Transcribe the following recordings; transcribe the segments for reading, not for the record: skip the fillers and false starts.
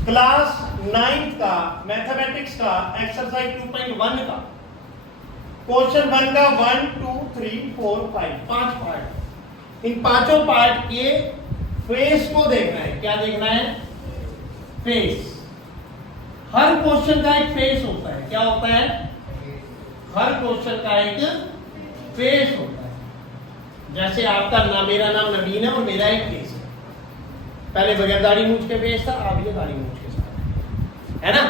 Class 9 का mathematics का exercise 2.1 का क्वेश्चन 1 का 1 2 3 4 5 5 पार्ट। इन पांचों पार्ट के फेस को देखना है। क्या देखना है? फेस। हर क्वेश्चन का एक फेस होता है। क्या होता है? हर क्वेश्चन का एक फेस होता है। जैसे आपका नाम, मेरा नाम नवीन है और मेरा एक फेस है। पहले बगैर दाढ़ी मूंछ के फेस था, अब ये दाढ़ी मूंछ के साथ है ना।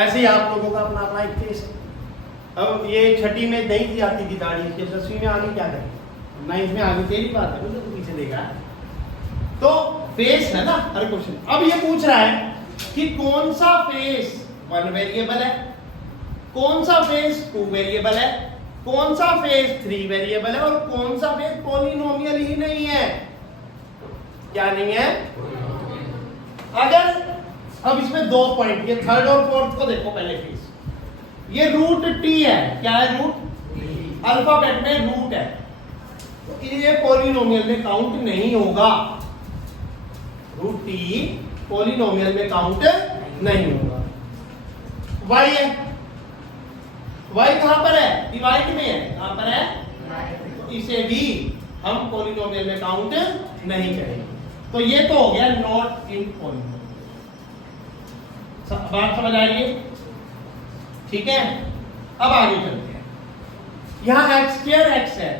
ऐसे ही आप लोगों का अपना अपना एक फेस है। अब ये छठी में नहीं थी, आती थी दाढ़ी, इसके 10वीं में आनी क्या करें, 9th में आनी, तेरी बात है, मुझे तो पीछे देखा है। तो फेस है ना हर क्वेश्चन। अब ये पूछ रहा है कि कौन सा फेस 1 वेरिएबल है, कौन सा फेस 2 वेरिएबल है, कौन सा फेस 3 वेरिएबल है और कौन सा फेस पॉलिनोमियल ही नहीं है। क्या नहीं है? अगर अब इसमें 2 पॉइंट, ये थर्ड और फोर्थ को देखो। पहले फेस, ये रूट टी है। क्या है? रूट। अल्फाबेट में रूट है, तो ये पॉलिनोमियल में काउंट नहीं होगा। रूट टी पॉलिनोमियल में काउंट नहीं होगा। वाई है, वाई कहां पर है? डिवाइड में है। कहां पर है? तो इसे भी हम पॉलिनोमियल में काउंट नहीं करेंगे। तो ये तो हो गया नॉट इन पॉलिनोमियल। बात समझ आ रही है? ठीक है, अब आगे चलते हैं। यहां एक्स स्क्वायर एक्स है,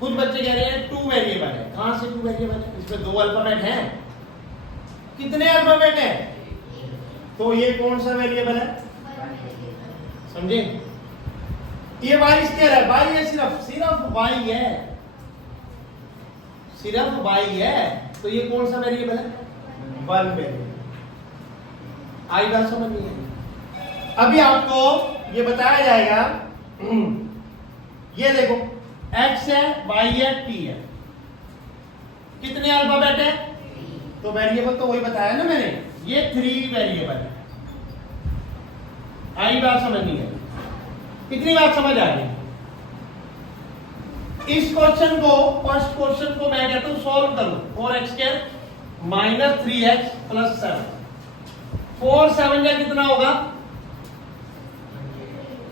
कुछ बच्चे कह रहे हैं 2 वेरिएबल है। कहां से 2 वेरिएबल है? इसमें 2 अल्फाबेट हैं। कितने अल्फाबेट है? तो ये कौन सा वेरिएबल है? समझे? ये वाई स्क्वायर है। वाई है, सिर्फ वाई है, सिर्फ वाई है। तो ये कौन सा वेरिएबल है? 1 वेरिएबल। आई बात समझ नहीं है? अभी आपको ये बताया जाएगा। ये देखो, x है, y है, t है। कितने अल्फाबेट है? तो वेरिएबल तो वही बताया ना मैंने, ये 3 वेरिएबल है। आई बात समझ नहीं है? कितनी बात समझ आ गई? इस क्वेश्चन को, फर्स्ट क्वेश्चन को मैं कहता हूं सॉल्व करो। 4x square minus 3x plus 7। 4 7 का कितना होगा?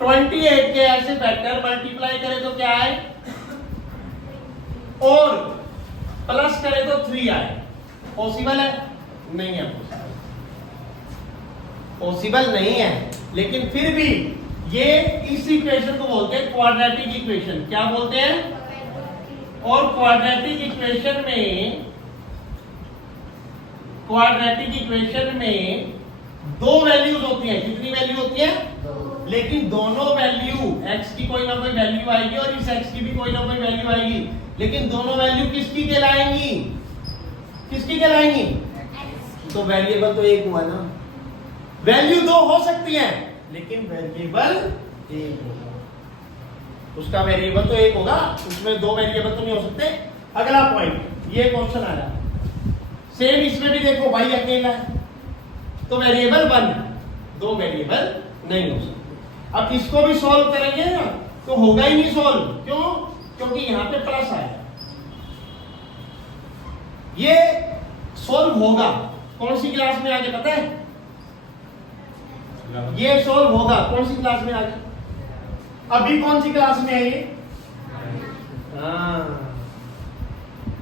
28 के ऐसे फैक्टर मल्टीप्लाई करें तो क्या आए, और प्लस करें तो 3 आए। पॉसिबल है? नहीं है पॉसिबल नहीं है। लेकिन फिर भी ये इस इक्वेशन को बोलते हैं क्वाड्रेटिक इक्वेशन। क्या बोलते हैं? और क्वाड्रेटिक इक्वेशन में 2 वैल्यूज होती हैं। कितनी वैल्यू होती है? 2। लेकिन दोनों वैल्यू, x की कोई ना कोई वैल्यू आएगी और इस x की भी कोई ना कोई वैल्यू आएगी। लेकिन दोनों वैल्यू किसकी कहलाएंगी? किसकी कहलाएंगी? तो वेरिएबल तो एक हुआ ना। वैल्यू 2 हो सकती है, लेकिन वेरिएबल एक होगा। उसका वेरिएबल तो एक होगा, उसमें 2 वेरिएबल तो नहीं हो सकते। अगला पॉइंट, ये क्वेश्चन आ रहा है सेम, इसमें भी देखो भाई अकेला है, तो वेरिएबल 1, 2 वेरिएबल नहीं हो सकते। अब इसको भी सॉल्व करेंगे ना, तो होगा ही नहीं सॉल्व। क्यों? क्योंकि यहां पे प्लस आएगा। ये सॉल्व होगा कौन सी क्लास में आगे पता है? ये सॉल्व होगा कौन सी क्लास में आगे? अभी कौन सी क्लास में है ये?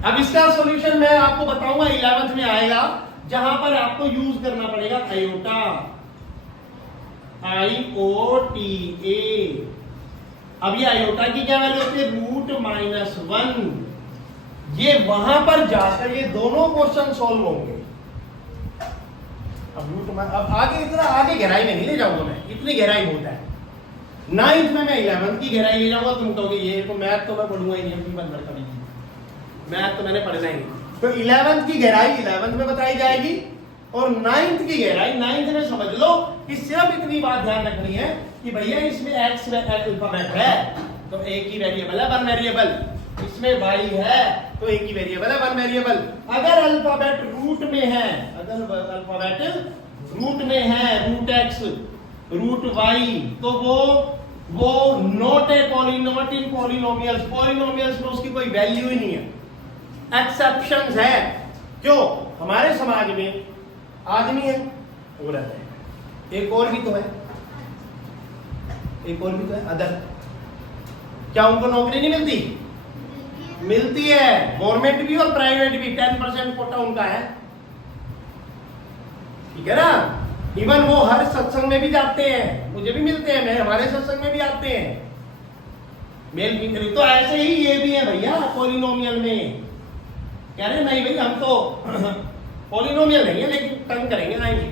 अब इसका सॉल्यूशन मैं आपको बताऊंगा 11th में आएगा, जहां पर आपको यूज करना पड़ेगा आयोटा, IOTA। अब ये आयोटा की क्या वैल्यू होती है? √-1। ये वहां पर जाकर ये दोनों क्वेश्चन सॉल्व होंगे। अब आगे इतना आगे गहराई में नहीं ले जाऊंगा मैं, इतनी गहराई बहुत है। 9th में मैं 11th की गहराई ले जाऊंगा। तुम कहोगे ये तो मैथ तो मैं पढ़ूंगा ही नहीं, अपनी बंदर कभी मैथ तो मैंने पढ़ना ही नहीं। तो 11th की गहराई 11th में बताई जाएगी, और 9th की गहराई 9th में। समझ लो कि सिर्फ इतनी बात ध्यान रखनी है कि भैया इसमें x अल्फाबेट है तो एक ही वेरिएबल है 1 वेरिएबल, इसमें y है तो एक ही वेरिएबल है 1 वेरिएबल। अगर अल्फाबेट रूट में है, अगर अल्फाबेट रूट में है, √x, √y, तो वो नॉट इन पॉलिनोमियल्स। पॉलिनोमियल्स में उसकी कोई वैल्यू ही नहीं है। एक्सेप्शंस है। क्यों? हमारे समाज में आदमी है, वो रह जाएगा। एक और भी तो है, एक और भी तो है अदर। क्या उनको नौकरी नहीं मिलती? मिलती है, गवर्नमेंट भी और प्राइवेट भी। 10% कोटा उनका है, ठीक है ना। इवन वो हर सत्संग में भी जाते हैं, मुझे भी मिलते हैं, मैं हमारे सत्संग में भी आते हैं मेल भी। तो ऐसे ही ये भी है भैया पॉलिनोमियल में। कह रहे नहीं भाई हम तो पॉलिनोमियल नहीं है, लेकिन तंग करेंगे, आएंगे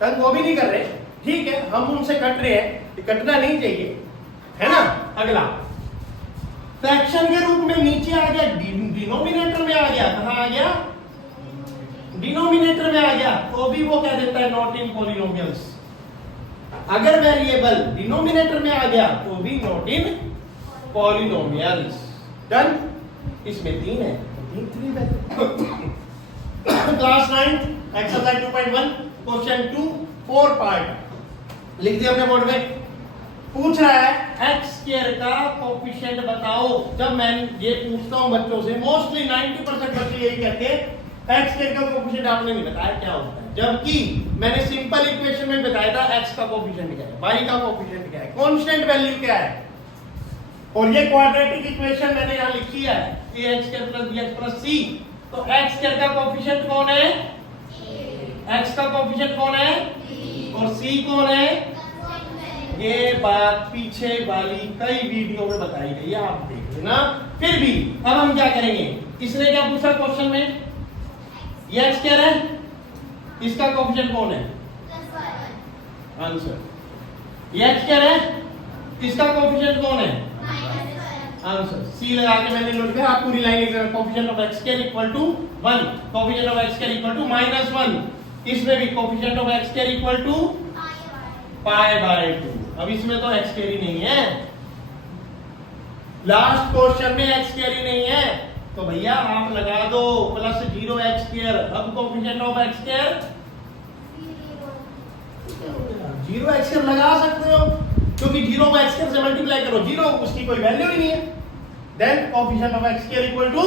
तंग वो भी नहीं कर रहे, ठीक है, हम उनसे कट रहे हैं, कटना नहीं चाहिए, है ना। अगला फ्रैक्शन के रूप में नीचे आ गया, डिनोमिनेटर में आ गया। कहां आ गया? डिनोमिनेटर में आ गया, तो भी वो कह देता है नॉट इन पॉलिनोमियल्स। अगर वेरिएबल डिनोमिनेटर में आ गया तो भी नॉट इन पॉलिनोमियल्स। डन। इसमें 3 है, तो 3 क्लास 9 एक्सरसाइज 2.1 क्वेश्चन 2 4 पार्ट लिख दिया अपने बोर्ड में। पूछ रहा है एक्स स्क्वायर का कोएफिशिएंट बताओ। जब मैं ये पूछता हूं बच्चों से, मोस्टली 90% बच्चे यही कहते हैं एक्स स्क्वायर का कोएफिशिएंट आपने नहीं बताया क्या होता है, जबकि मैंने सिंपल इक्वेशन में बताया था एक्स का कोएफिशिएंट क्या है, वाई का कोएफिशिएंट क्या है, कांस्टेंट वैल्यू क्या है। और ये क्वाड्रेटिक इक्वेशन मैंने यहां लिखी है, ax + bx + c। तो एक्स स्क्वायर का कोएफिशिएंट कौन है? एक्स का कोएफिशिएंट कौन है? और c कौन है? ये बात पीछे वाली कई वीडियो में बताई गई है, आप देख लेना। फिर भी अब हम क्या करेंगे, इसने क्या पूछा क्वेश्चन में, ये एक्स स्क्वायर है, इसका कोएफिशिएंट कौन है? आंसर। ये एक्स स्क्वायर है, इसका कोएफिशिएंट कौन है? आंसर। सी लगा के मैंने नोट किया, आप पूरी लाइन लिख देना। Coefficient of X square equal to 1, coefficient of X square equal to -1। इसमें भी coefficient of X square equal to π/2। अब इसमें तो एक्स कैरी नहीं है, लास्ट क्वेश्चन में एक्स कैरी नहीं है, तो भैया आप लगा दो +0 एक्स स्क्वायर। अब coefficient of X square 0 X square लगा सकते हो, क्योंकि 0 को एक्स स्क्वायर से मल्टीप्लाई करो, 0 उसकी कोई वैल्यू ही नहीं है। Then coefficient of X square equal to